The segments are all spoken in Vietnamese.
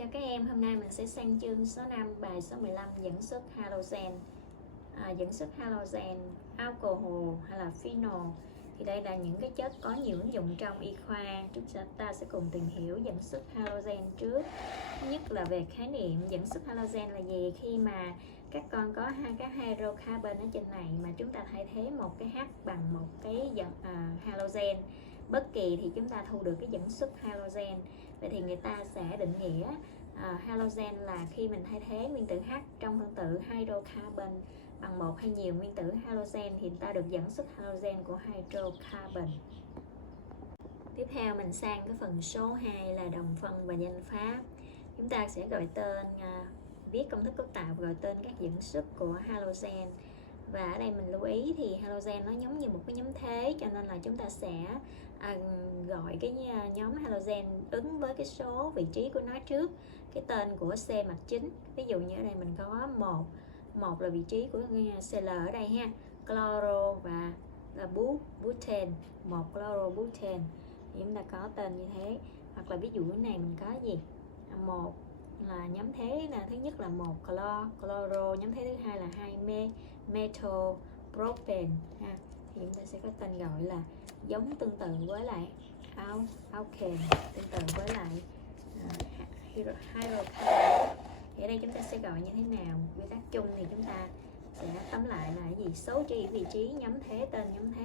Chào các em, hôm nay mình sẽ sang chương số 5, bài số 15, dẫn xuất halogen. Dẫn xuất halogen, alcohol hay là phenol thì đây là những cái chất có nhiều ứng dụng trong y khoa. Chúng ta sẽ cùng tìm hiểu dẫn xuất halogen trước. Thứ nhất là về khái niệm dẫn xuất halogen là gì. Khi mà các con có hai cái hydrocarbon ở trên này mà chúng ta thay thế một cái H bằng một cái halogen bất kỳ thì chúng ta thu được cái dẫn xuất halogen. Vậy thì người ta sẽ định nghĩa halogen là khi mình thay thế nguyên tử H trong phân tử hydrocarbon bằng một hay nhiều nguyên tử halogen thì ta được dẫn xuất halogen của hydrocarbon. Tiếp theo mình sang cái phần số 2 là đồng phân và danh pháp. Chúng ta sẽ gọi tên, viết công thức cấu tạo gọi tên các dẫn xuất của halogen. Và ở đây mình lưu ý thì halogen nó giống như một cái nhóm thế, cho nên là chúng ta sẽ gọi cái nhóm halogen ứng với cái số vị trí của nó trước cái tên của C mạch chính. Ví dụ như ở đây mình có một là vị trí của Cl ở đây ha, chloro và butane, một chloro butane thì chúng ta có tên như thế. Hoặc là ví dụ này mình có gì, một là nhóm thế là thứ nhất là một chloro, nhóm thế thứ hai là 2 methyl propane ha, thì chúng ta sẽ có tên gọi là giống tương tự với lại alkane, tương tự với lại hydrocarbon. Thì ở đây chúng ta sẽ gọi như thế nào? Quy tắc chung thì chúng ta sẽ tóm lại là cái gì? Số trừ vị trí nhóm thế, tên nhóm thế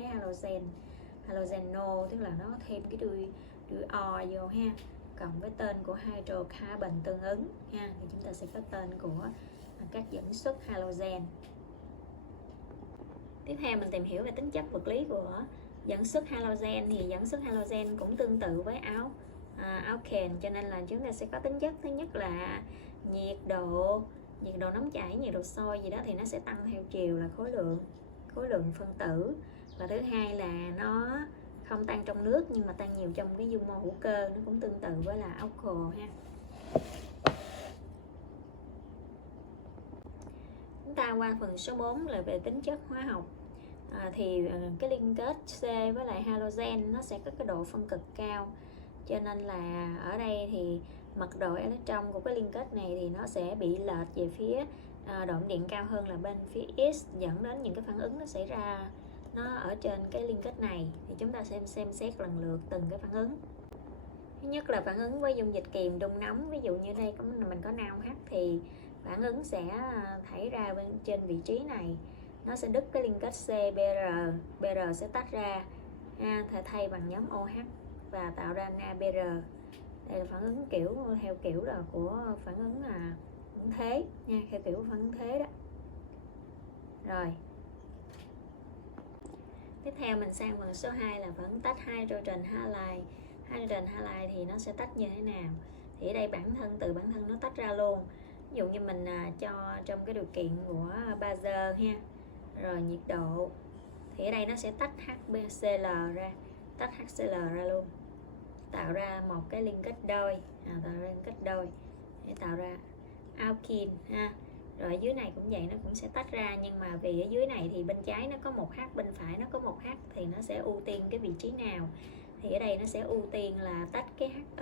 halogeno, tức là nó thêm cái đuôi o vô ha, cộng với tên của hydrocarbon tương ứng ha, thì chúng ta sẽ có tên của các dẫn xuất halogen. Tiếp theo mình tìm hiểu về tính chất vật lý của dẫn xuất halogen. Thì dẫn xuất halogen cũng tương tự với alkane, cho nên là chúng ta sẽ có tính chất thứ nhất là nhiệt độ nóng chảy, nhiệt độ sôi gì đó thì nó sẽ tăng theo chiều là khối lượng phân tử. Và thứ hai là nó không tăng trong nước nhưng mà tăng nhiều trong cái dung môi hữu cơ, nó cũng tương tự với là alcohol ha. Chúng ta qua phần số 4 là về tính chất hóa học. Thì cái liên kết C với lại halogen nó sẽ có cái độ phân cực cao, cho nên là ở đây thì mật độ electron của cái liên kết này thì nó sẽ bị lệch về phía độ điện cao hơn là bên phía X, dẫn đến những cái phản ứng nó xảy ra nó ở trên cái liên kết này. Thì chúng ta xem xét lần lượt từng cái phản ứng. Thứ nhất là phản ứng với dung dịch kiềm đun nóng. Ví dụ như đây mình có NaOH thì phản ứng sẽ xảy ra bên trên vị trí này, nó sẽ đứt cái liên kết CBr sẽ tách ra thay bằng nhóm OH và tạo ra NaBr. Đây là phản ứng theo kiểu là của phản ứng thế nha, theo kiểu phản ứng thế đó. Rồi tiếp theo mình sang phần số 2 là phản ứng tách hydrogen halide. Hydrogen halide thì nó sẽ tách như thế nào? Thì ở đây từ bản thân nó tách ra luôn. Ví dụ như mình cho trong cái điều kiện của bazơ ha, rồi nhiệt độ thì ở đây nó sẽ tách HCl ra luôn, tạo ra một cái liên kết đôi, để tạo ra alkene ha. Rồi ở dưới này cũng vậy, nó cũng sẽ tách ra, nhưng mà vì ở dưới này thì bên trái nó có một H, bên phải nó có một H thì nó sẽ ưu tiên cái vị trí nào? Thì ở đây nó sẽ ưu tiên là tách cái H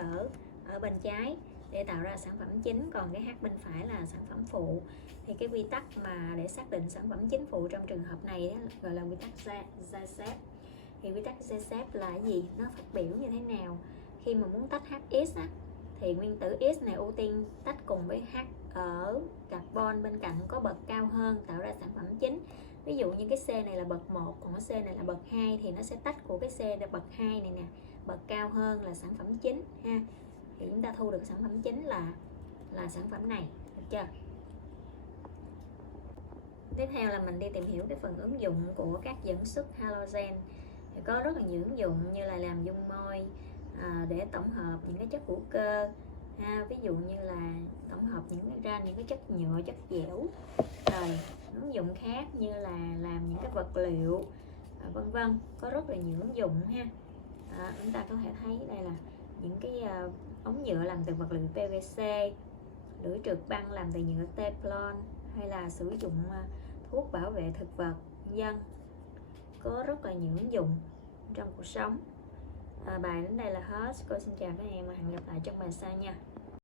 ở bên trái để tạo ra sản phẩm chính, còn cái H bên phải là sản phẩm phụ. Thì cái quy tắc mà để xác định sản phẩm chính phụ trong trường hợp này đó, gọi là quy tắc Giesecke. Thì quy tắc Giesecke là gì? Nó phát biểu như thế nào? Khi mà muốn tách HX thì nguyên tử X này ưu tiên tách cùng với H ở carbon bên cạnh có bậc cao hơn, tạo ra sản phẩm chính. Ví dụ như cái C này là bậc 1, còn cái C này là bậc 2 thì nó sẽ tách của cái C là bậc 2 này nè, bậc cao hơn là sản phẩm chính ha. Thì chúng ta thu được sản phẩm chính là sản phẩm này, được chưa? Tiếp theo là mình đi tìm hiểu cái phần ứng dụng của các dẫn xuất halogen. Thì có rất là nhiều ứng dụng như là làm dung môi, để tổng hợp những cái chất hữu cơ ha, ví dụ như là tổng hợp những cái chất nhựa, chất dẻo. Rồi ứng dụng khác như là làm những cái vật liệu vân vân, có rất là nhiều ứng dụng ha. Chúng ta có thể thấy đây là những cái ống nhựa làm từ vật liệu PVC, lưỡi trượt băng làm từ nhựa Teflon, hay là sử dụng thuốc bảo vệ thực vật dân, có rất là nhiều ứng dụng trong cuộc sống. Bài đến đây là hết. Cô xin chào các em và hẹn gặp lại trong bài sau nha.